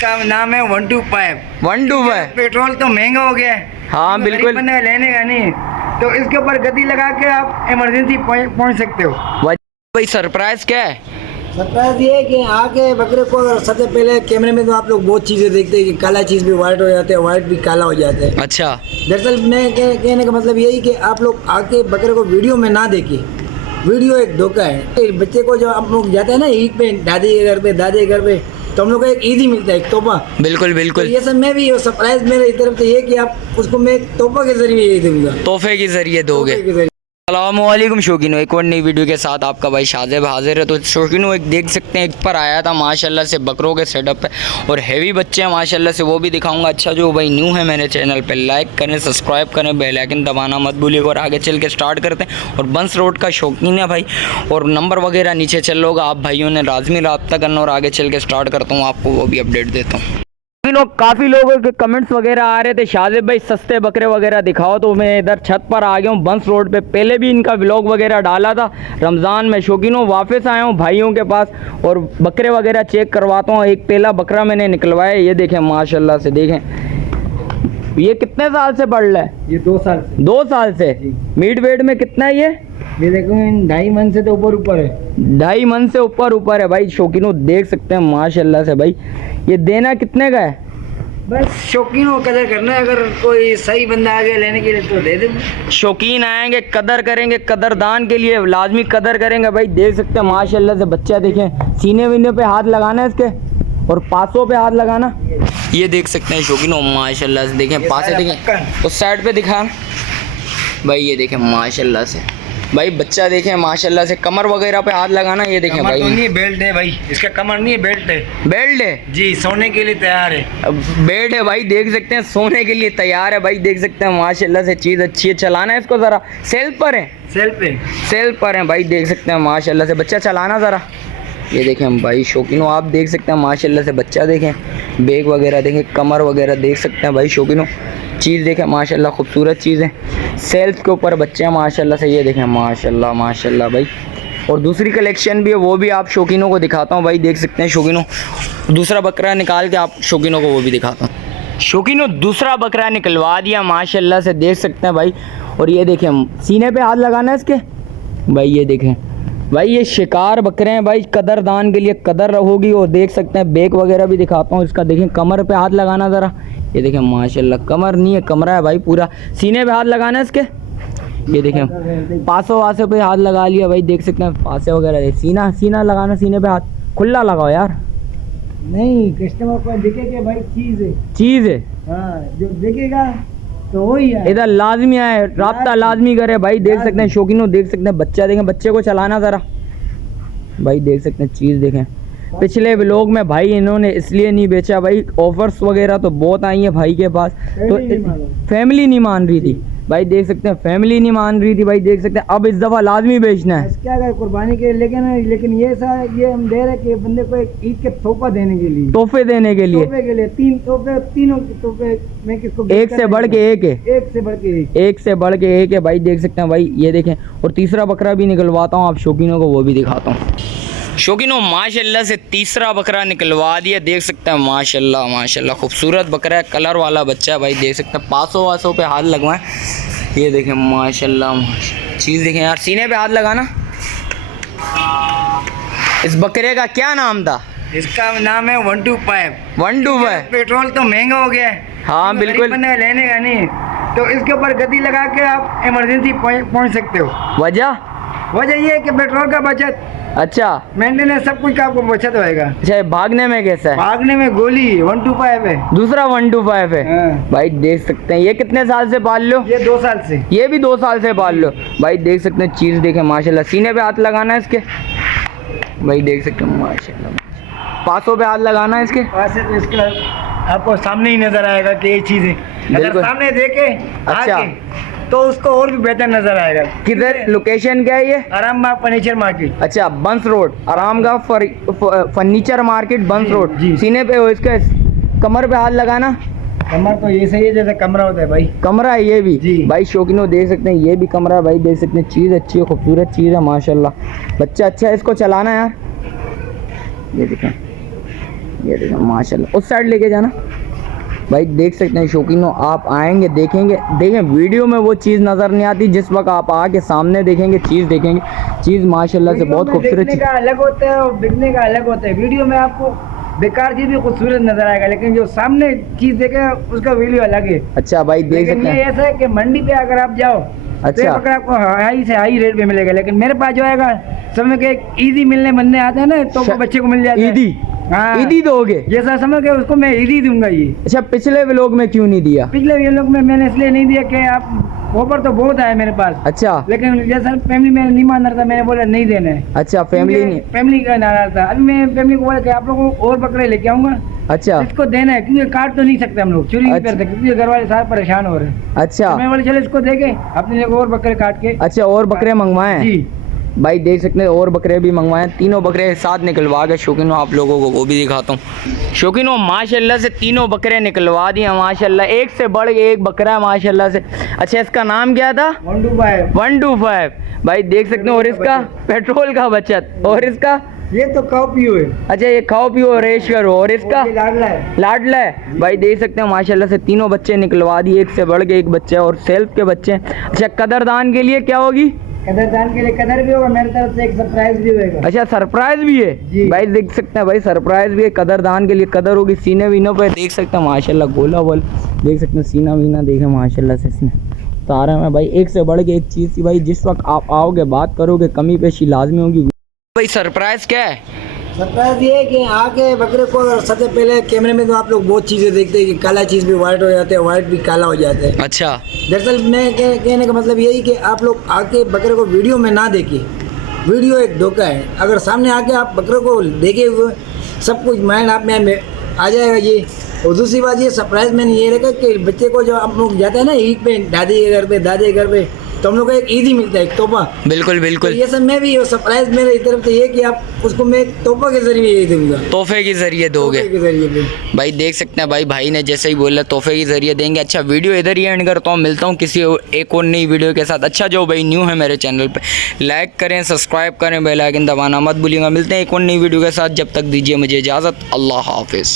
इसका नाम है 125। 125 पेट्रोल तो महंगा हो गया है। हाँ तो बिल्कुल। गरीब बंदा लेने का नहीं, तो इसके ऊपर गति लगा के आप इमरजेंसी पहुंच सकते हो। भाई सरप्राइज क्या है? सरप्राइज ये है कि आके बकरे को अगर सबसे पहले कैमरे में तो आप लोग बहुत चीज़ें देखते हैं कि काला चीज़ भी वाइट हो जाता है, वाइट भी काला हो जाता है। अच्छा, दरअसल मैं कहने का मतलब यही कि आप लोग आके बकरे को वीडियो में ना देखिए, वीडियो एक धोखा है। बच्चे को जब आप लोग जाते हैं ना ईद पे दादी के घर पे, दादी के घर पे, तो हम लोग को एक ईद ही मिलता है, एक तोहफा। बिल्कुल बिल्कुल। तो ये सब मैं भी सरप्राइज मेरी तरफ से ये कि आप उसको मैं एक तोहफा के जरिए ये दूंगा, तोहफे के जरिए दोगे। तोहफे के जरिए। अस्सलामुअलैकुम शौकीनो, एक और नई वीडियो के साथ आपका भाई शाज़ेब हाजिर है। तो शौकीनो एक देख सकते हैं, एक पर आया था माशाल्लाह से बकरों के सेटअप पे और हैवी बच्चे हैं माशाल्लाह से, वो भी दिखाऊंगा। अच्छा जो भाई न्यू है मेरे चैनल पे लाइक करें, सब्सक्राइब करें, बेल आइकन दबाना मत भूलिएगा। और आगे चल के स्टार्ट करते हैं। और बंस रोड का शौकीन है भाई, और नंबर वगैरह नीचे चल लोगा, आप भाइयों ने लाजमी रब्ता करना। और आगे चल के स्टार्ट करता हूँ, आपको वो भी अपडेट देता हूँ। काफ़ी लोगों के कमेंट्स वगैरह आ रहे थे शाज़ेब भाई सस्ते बकरे वगैरह दिखाओ, तो मैं इधर छत पर आ गया हूँ बंस रोड पे। पहले भी इनका व्लॉग वगैरह डाला था रमज़ान में। शौकीनों वापस आया हूँ भाइयों के पास और बकरे वगैरह चेक करवाता हूँ। एक पहला बकरा मैंने निकलवाया, ये देखें माशाल्लाह से। देखें ये कितने साल से बढ़ रहा है? ये 2 साल से। 2 साल से। मीट वेट में कितना है ये? देखो 2.5 मन से तो ऊपर है। 2.5 मन से ऊपर है भाई। शौकीनों देख सकते हैं माशाल्लाह से भाई। ये देना कितने का है? बस शौकीनों को कदर करना है, अगर कोई सही बंदा आ गया लेने के लिए तो दे दे। शौकीन आएंगे, कदर करेंगे, कदरदान के लिए लाजमी कदर करेंगे भाई। देख सकते हैं माशाल्लाह से बच्चा। देखें सीने वीने पे हाथ लगाना है इसके और पासों पे हाथ लगाना। ये देख सकते हैं शौकीनों माशाल्लाह से। देखें पासे, देखें उस साइड पे दिखा भाई। ये देखें माशाल्लाह से भाई बच्चा। देखें माशाल्लाह से कमर वगैरह पे हाथ लगाना। ये देखें भाई, तो नहीं बेल्ट है भाई, इसका कमर नहीं है, बेल्ट है। बेल्ट है जी, सोने के लिए तैयार है। बेल्ट है भाई। देख सकते हैं सोने के लिए तैयार है भाई। देख सकते हैं माशाल्लाह से चीज़ अच्छी है। चलाना है इसको ज़रा, सेल्फ पर है, सेल्फ पर है भाई। देख सकते हैं माशाल्लाह से बच्चा चलाना ज़रा। ये देखें भाई शौकीनों, आप देख सकते हैं माशाल्लाह से बच्चा। देखें बैग वगैरह, देखें कमर वगैरह देख सकते हैं भाई शौकीनों। चीज़ देखें माशाल्लाह खूबसूरत चीज़ है। सेल्फ के ऊपर बच्चे हैं माशाल्लाह से। ये देखें माशाल्लाह माशाल्लाह भाई। और दूसरी कलेक्शन भी है, वो भी आप शौकीनों को दिखाता हूँ भाई। देख सकते हैं शौकीनों, दूसरा बकरा निकाल के आप शौकीनों को वो भी दिखाता हूँ। शौकीनों दूसरा बकरा निकलवा दिया माशाल्लाह से, देख सकते हैं भाई। और ये देखें सीने पे हाथ लगाना है इसके भाई। ये देखें भाई, ये शिकार बकरे हैं भाई, कदरदान के लिए कदर होगी। और देख सकते हैं बैग वगैरह भी दिखाता हूँ इसका। देखें कमर पे हाथ लगाना ज़रा। ये देखें माशाल्लाह, कमर नहीं है कमरा है भाई पूरा। सीने पे हाथ लगाना है इसके। ये देखें पासों वासों पे हाथ लगा लिया भाई। देख सकते हैं पासे वगैरह। सीना लगाना, सीने पे हाथ खुला लगाओ यार। नहीं, कस्टमर को दिखेगा भाई, चीज़ है। हाँ, जो देखेगा तो वही है। इधर लाजमी आए, राब्ता लाजमी करे भाई। देख सकते हैं शौकीनों, देख सकते हैं बच्चा। देखें बच्चे को चलाना ज़रा भाई। देख सकते हैं चीज़ देखें। पिछले व्लॉग में भाई इन्होंने इसलिए नहीं बेचा भाई, ऑफर्स वगैरह तो बहुत आई हैं भाई के पास, तो फैमिली नहीं मान रही थी भाई। देख सकते हैं फैमिली नहीं मान रही थी भाई। देख सकते हैं अब इस दफ़ा लाजमी बेचना है। क्या करें कुर्बानी के, लेकिन ये हम दे रहे कि बंदे को एक ईद के तोहफा देने के लिए, तोहफे देने के लिए। 3 तोहफे, तीनों तोहफे मैं किसको, एक से बढ़ के एक है, एक से बढ़ के एक है भाई। देख सकते हैं भाई। ये देखें और तीसरा बकरा भी निकलवाता हूँ आप शौकीनों को, वो भी दिखाता हूँ। शौकीनों माशाल्लाह से तीसरा बकरा निकलवा दिया। देख सकते हैं माशाल्लाह माशाल्लाह खूबसूरत बकरा है, कलर वाला बच्चा है भाई। देख सकते हैं पासों वासों पे हाथ लगवाएं। ये देखें माशाल्लाह चीज़ देखें यार। सीने पे हाथ लगाना। इस बकरे का क्या नाम था? इसका नाम है 125। 125। पेट्रोल तो महंगा हो गया है। हाँ बिल्कुल। बंदा लेने का नहीं, तो इसके ऊपर गति लगा के आप इमरजेंसी पहुंच सकते हो। वजह ये है कि पेट्रोल का बचत, अच्छा मेंटेनेंस, सब कुछ का आपको बचत होएगा। अच्छा भागने में कैसा है? भागने में गोली 125 है, दूसरा 125 है। हाँ। भाई देख सकते हैं। ये कितने साल से पाल लो? ये 2 साल से। ये भी 2 साल से पाल लो भाई। देख सकते हैं चीज़ देखें माशाल्लाह। सीने पे हाथ लगाना है इसके भाई। देख सकते हैं माशाल्लाह। पासों पे हाथ लगाना है इसके। पासे तो इसके आपको सामने ही नजर आएगा कि ये चीज़ है। अगर सामने देखे अच्छा तो उसको और भी बेहतर नजर आएगा। किधर लोकेशन क्या है ये? Arambagh furniture market. अच्छा बंस रोड, आरामबाग फर्नीचर मार्केट बंस रोड। जी। सीने पे हो इसके, कमर पे हाथ लगाना। कमर तो ये सही है जैसे कमरा होता है भाई। कमरा है ये भी जी भाई। शौकीनों देख सकते हैं ये भी कमरा है भाई। देख सकते हैं चीज़ अच्छी है, खूबसूरत चीज़ है माशाल्लाह। बच्चा अच्छा है, इसको चलाना यार। ये देखें ये देखो माशाल्लाह, उस साइड लेके जाना भाई। देख सकते हैं शौकीनों, आप आएंगे देखेंगे, देखें वीडियो में वो चीज़ नज़र नहीं आती, जिस वक्त आप आके सामने देखेंगे चीज़ देखेंगे, चीज़ माशाल्लाह से बहुत खूबसूरत देखने का अलग होता है और बिकने का अलग होता है। वीडियो में आपको बेकार चीज़ भी खूबसूरत नजर आएगा, लेकिन जो सामने चीज़ देखे उसका वीडियो अलग है। अच्छा भाई देख लेकिन सकते ये हैं। ऐसा है कि मंडी पे अगर आप जाओ तो अच्छा। ये बकरा आपको हाई से हाई रेट पे मिलेगा, लेकिन मेरे पास जो आएगा समझ के एक ईदी मिलने बनने आते हैं ना, तो वो बच्चे को मिल जाता है। ईदी, हाँ, ईदी दोगे? ये सर समझ के उसको मैं ईदी दूंगा। ये अच्छा, पिछले व्लॉग में क्यों नहीं दिया? पिछले ये लोग में मैंने इसलिए नहीं दिया कि आप ऑफर तो बहुत आए मेरे पास, अच्छा लेकिन जैसा फैमिली में नहीं मान रहा था, मैंने बोला नहीं देना है। अच्छा, फैमिली नहीं। फैमिली का नाराज था। अभी मैं फैमिली को बोला कि आप लोगों को और बकरे लेके आऊंगा, अच्छा इसको देना है, क्योंकि काट तो नहीं सकते हम लोग, चोरी नहीं अच्छा। करते, क्योंकि घर वाले सारे परेशान हो रहे हैं। अच्छा तो मैं बोला चलो इसको देके अपने लिए और बकरे काट के। अच्छा, और बकरे मंगवाए हैं? जी भाई देख सकते हैं और बकरे भी मंगवाए हैं, तीनों बकरे एक साथ निकलवा के शौकीनों आप लोगों को वो भी दिखाता हूँ। शौकीनों माशाल्लाह से तीनों बकरे निकलवा दिए माशाल्लाह, एक से बढ़ के एक बकरा है माशाल्लाह से। अच्छा, इसका नाम क्या था? 125 भाई देख सकते हैं। और इसका पेट्रोल का बचत, और इसका ये तो खाओ पियो है। अच्छा, ये खाओ पियो रेश करो, और इसका ये लाडला है। लाडला है। भाई देख सकते हैं माशाल्लाह से तीनों बच्चे निकलवा दिए, एक से बढ़ के एक बच्चे और सेल्फ के बच्चे। अच्छा, कदरदान के लिए क्या होगी? कदरदान के लिए कदर भी होगा, मेरी तरफ से एक सरप्राइज भी होगा। अच्छा, सरप्राइज भी है जी। भाई देख सकते हैं, भाई सरप्राइज भी है, कदरदान के लिए कदर होगी। सीने वीनों पे देख सकते हैं माशाल्लाह, गोला बोल देख सकते हैं, सीना वीना देखे माशाल्लाह से इसने उतारा में। भाई एक से बढ़ के एक चीज़ थी भाई, जिस वक्त आप आओगे बात करोगे कमी पेशी लाजमी होगी। भाई सरप्राइज क्या है? सरप्राइज ये है कि आके बकरे को अगर सबसे पहले कैमरे में तो आप लोग बहुत चीज़ें देखते हैं कि काला चीज़ भी वाइट हो जाते हैं, वाइट भी काला हो जाता है। अच्छा, दरअसल मैं कहने का मतलब यही कि आप लोग आके बकरे को वीडियो में ना देखिए, वीडियो एक धोखा है। अगर सामने आके आप बकरे को देखे हुए सब कुछ माइंड आप में आ जाएगा ये। और दूसरी बात ये सरप्राइज मैंने ये रखा कि बच्चे को जो आप लोग जाते हैं ना ईद पे दादी के घर पे दादी के घर पे, तो हम लोग को एक ईद ही मिलता है, एक तोहफा। बिल्कुल तो बिल्कुल, ये सब मैं भी सरप्राइज मेरे तरफ से ये कि आप उसको मैं एक तोहफा के जरिए ये दूंगा, तोहफे के जरिए दोगे। तोहफे के जरिए भी। भाई देख सकते हैं भाई ने जैसे ही बोला तोहफे के जरिए देंगे। अच्छा, वीडियो इधर ही एंड करता हूँ, मिलता हूँ किसी एक और नई वीडियो के साथ। अच्छा, जो भाई न्यू है मेरे चैनल पे लाइक करें, सब्सक्राइब करें, बेल आइकन दबाना मत भूलिएगा। मिलते हैं एक और नई वीडियो के साथ, जब तक दीजिए मुझे इजाज़त। अल्लाह हाफिज़।